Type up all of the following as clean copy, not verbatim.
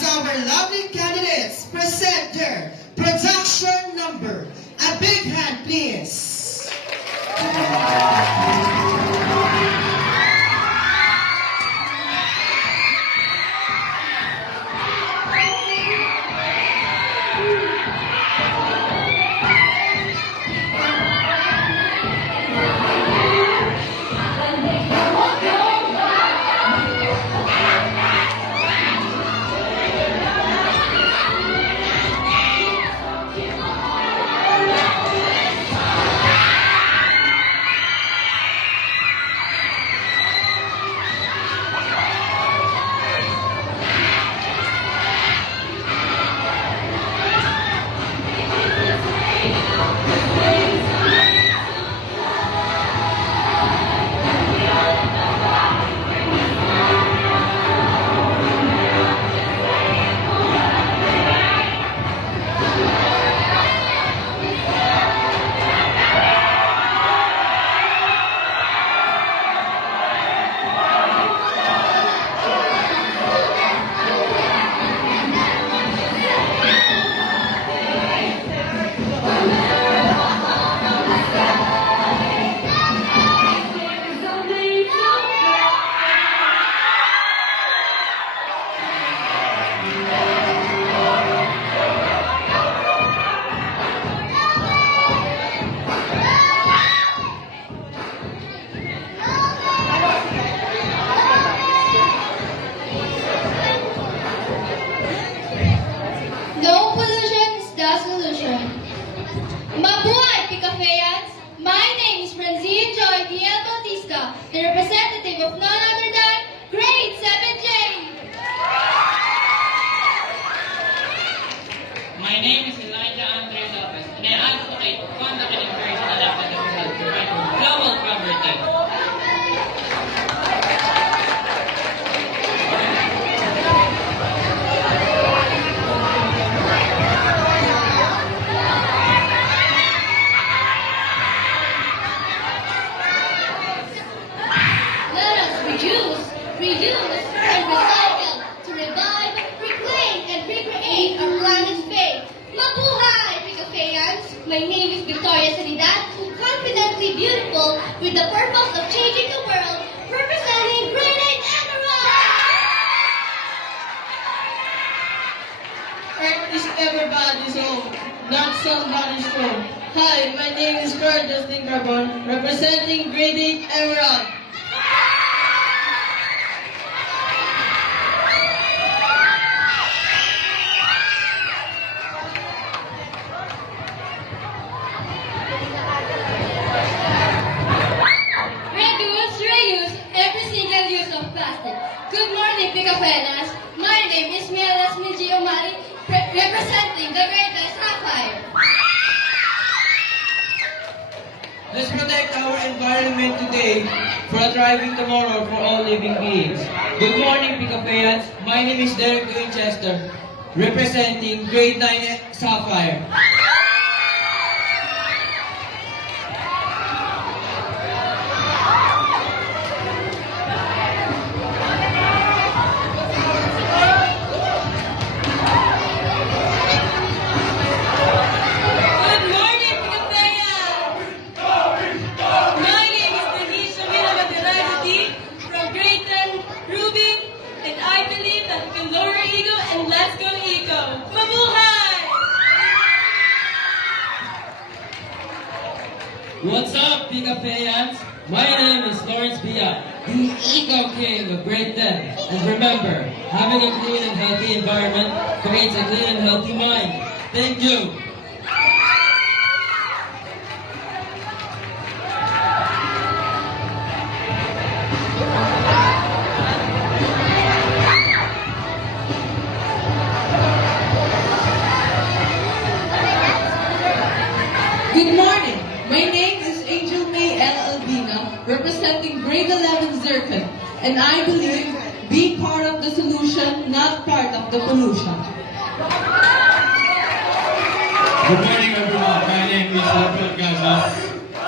as our lovely candidates present their production number. A big hand, please. No pollution is the solution. Mabuhay, Picafeyans! My name is Francine Joy D.L. Bautista, the representative of none other than Grade 7J. My name is Elijah Andre Lopez, and I advocate for conduct and encourage the adoption of health to provide for global poverty. Let us reuse, and recycle to revive, reclaim, and recreate our planet's fate. Mabuhay, Picafeyans! My name is Victoria Sanidad, confidently beautiful with the purpose of changing the world, representing Grade 8 Emerald! Earth is everybody's home, not somebody's home. Hi, my name is Carl Justin Carbon, representing Grade 8 Emerald. Reduce, every single use of plastic. Good morning, Picafeyans. My name is Mielas Miji Omari, representing the Greatest Sapphire. Let's protect our environment today for a thriving tomorrow for all living beings. Good morning, Picafeyans. My name is Derek Winchester, representing Grade 9 Sapphire. Good morning, Picafeyans! My name is Denise Shamira Materagati from Grade 10 Rubin, and I believe that we can lower ego and let's go eco. Mabuhay! What's up, Picafeyans? My name is Lawrence Bia, the Eco King of Grade 10. And remember, having a clean and healthy environment creates a clean and healthy mind. Thank you. Good morning. My name is Angel May L. Albina, representing Grade 11 Zircon, and I believe be part of the solution, not part of the pollution. Good morning, everyone. My name is Rafael Gazas,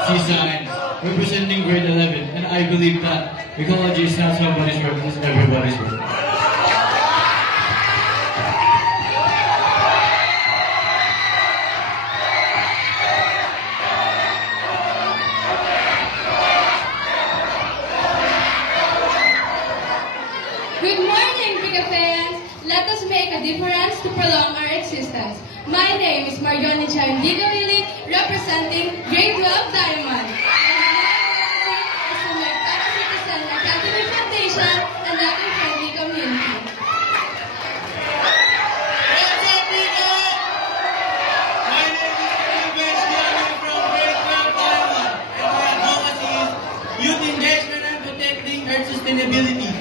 C-Science, representing grade 11, and I believe that ecology is not somebody's work, it's everybody's work. Good morning, Pika fans! Let us make a difference to prolong our existence. My name is Marioni Chandigo Ili, representing Grade 12 Diamond. And my message is to make better citizen Academy Foundation and Latin friendly community. What's up, Nico? My name is Ruben Gianni from Grade 12 Taiwan, and my advocacy is youth engagement and protecting Earth sustainability.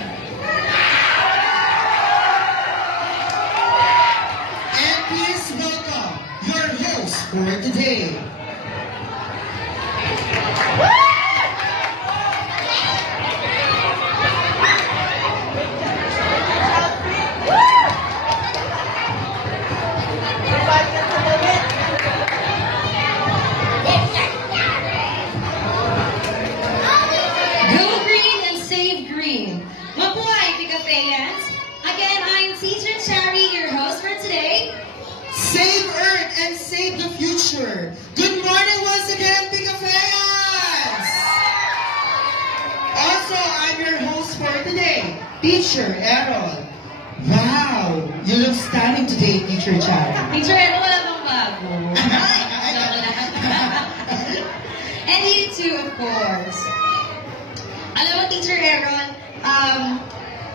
And please welcome your host for today. Go green and save green. Mabuhay, Picafayans! Again, I'm Teacher Cherry, your host for today. Save Earth and save the future. Good morning once again, Pika fans! Also, I'm your host for today, Teacher Errol. Wow, you look stunning today, Teacher Chara. Teacher, ano wala bang bago? And you too, of course. Alam mo, Teacher Aaron,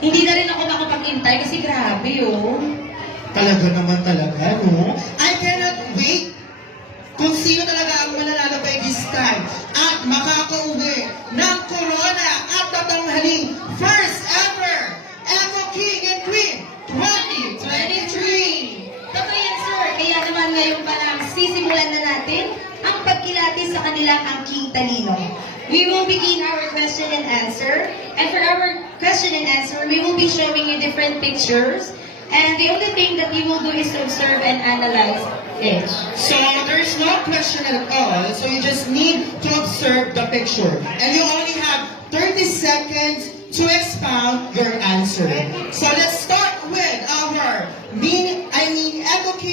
hindi na rin ako makapag-intay kasi grabe, oh. Talaga naman talaga, no? I cannot wait kung sino talaga ang mananalabay this time at makakauwi ng Corona at tatanghaling first ever Evo King and Queen 2023! Totoo yan, sir. Kaya naman ngayon pa lang sisimulan na natin ang pagkilati sa kanilang angking talino. We will begin our question and answer. And for our question and answer, we will be showing you different pictures. And the only thing that you will do is to observe and analyze it. So there's no question at all, so you just need to observe the picture. And you only have 30 seconds to expound your answer. So let's start with our Evo King